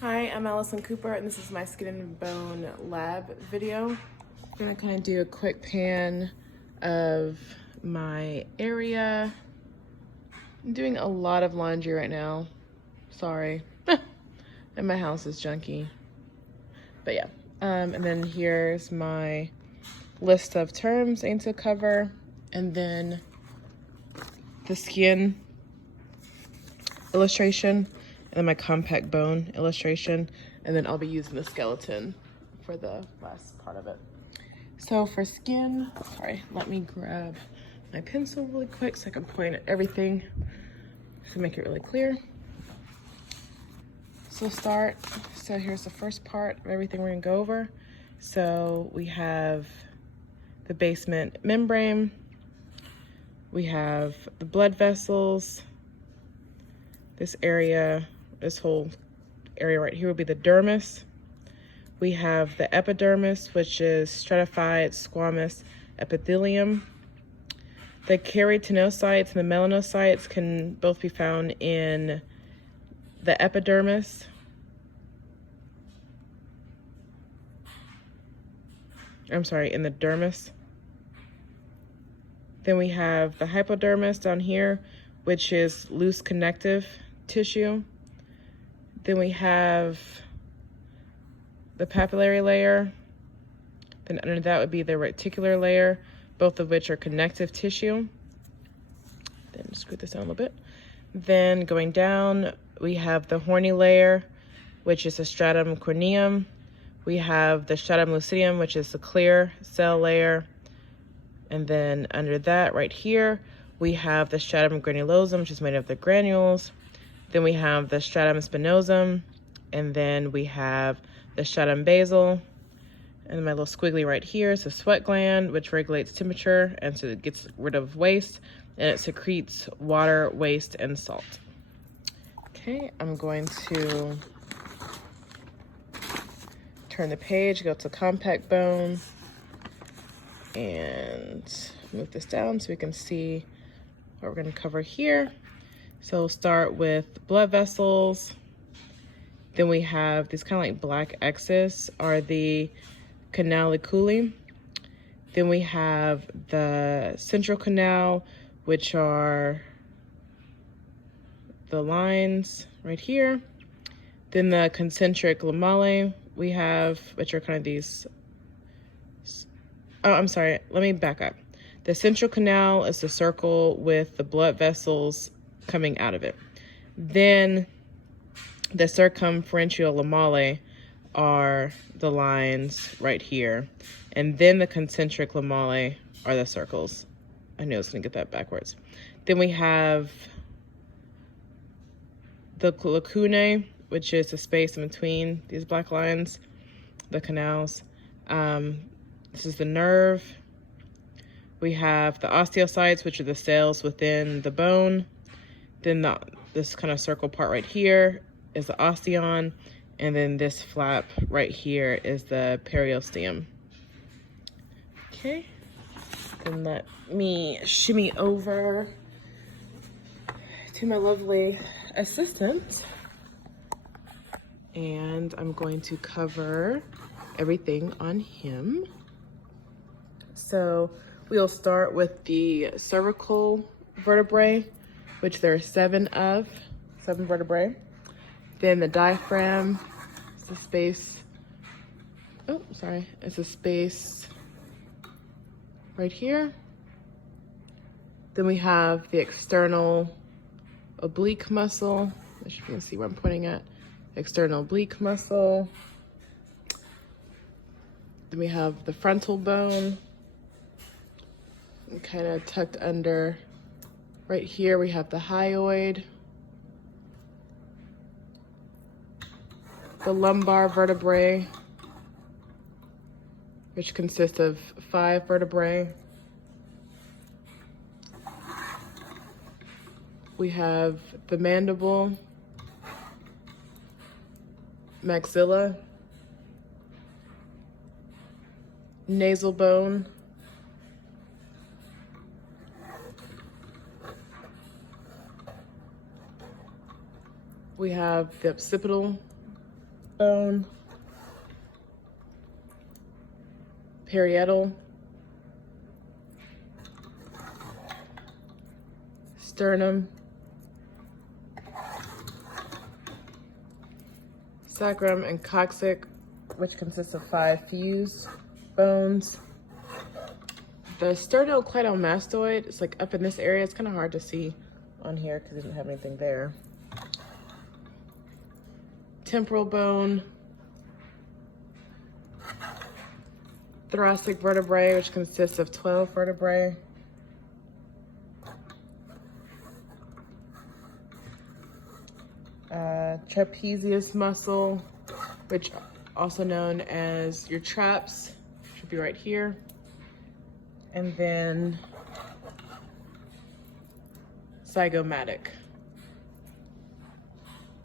Hi, I'm Allyson Cooper, and this is my Skin and Bone lab video. I'm gonna kind of do a quick pan of my area. I'm doing a lot of laundry right now. Sorry. And my house is junky. But yeah, and then here's my list of terms I need to cover, and then the skin illustration, and then my compact bone illustration, and then I'll be using the skeleton for the last part of it. So for skin, sorry, let me grab my pencil really quick so I can point at everything to make it really clear. So here's the first part of everything we're gonna go over. So we have the basement membrane, we have the blood vessels, this whole area right here will be the dermis. We have the epidermis, which is stratified squamous epithelium. The keratinocytes and the melanocytes can both be found in the epidermis. I'm sorry, in the dermis. Then we have the hypodermis down here, which is loose connective tissue. Then we have the papillary layer. Then under that would be the reticular layer, both of which are connective tissue. Then screw this down a little bit. Then going down, we have the horny layer, which is the stratum corneum. We have the stratum lucidum, which is the clear cell layer. And then under that right here, we have the stratum granulosum, which is made of the granules. Then we have the stratum spinosum, and then we have the stratum basal. And my little squiggly right here is the sweat gland, which regulates temperature and so it gets rid of waste, and it secretes water, waste, and salt. Okay, I'm going to turn the page, go to compact bone, and move this down so we can see what we're going to cover here. So we'll start with blood vessels. Then we have these kind of like black X's are the canaliculi. Then we have the central canal, which are the lines right here. Then the concentric lamella we have, which are kind of these. Oh, I'm sorry, let me back up. The central canal is the circle with the blood vessels coming out of it. Then the circumferential lamellae are the lines right here. And then the concentric lamellae are the circles. I knew I was gonna get that backwards. Then we have the lacunae, which is the space in between these black lines, the canals. This is the nerve. We have the osteocytes, which are the cells within the bone. Then this kind of circle part right here is the osteon. And then this flap right here is the periosteum. Okay, then let me shimmy over to my lovely assistant. And I'm going to cover everything on him. So we'll start with the cervical vertebrae, which there are 7 vertebrae. Then the diaphragm, it's a space, it's a space right here. Then we have the external oblique muscle, as you can see where I'm pointing at, external oblique muscle. Then we have the frontal bone, and kind of tucked under right here we have the hyoid. The lumbar vertebrae, which consists of 5 vertebrae. We have the mandible, maxilla, nasal bone, we have the occipital bone, parietal, sternum, sacrum, and coccyx, which consists of 5 fused bones. The sternocleidomastoid is like up in this area. It's kind of hard to see on here because it didn't have anything there. Temporal bone, thoracic vertebrae, which consists of 12 vertebrae. Trapezius muscle, which also known as your traps, should be right here. And then zygomatic.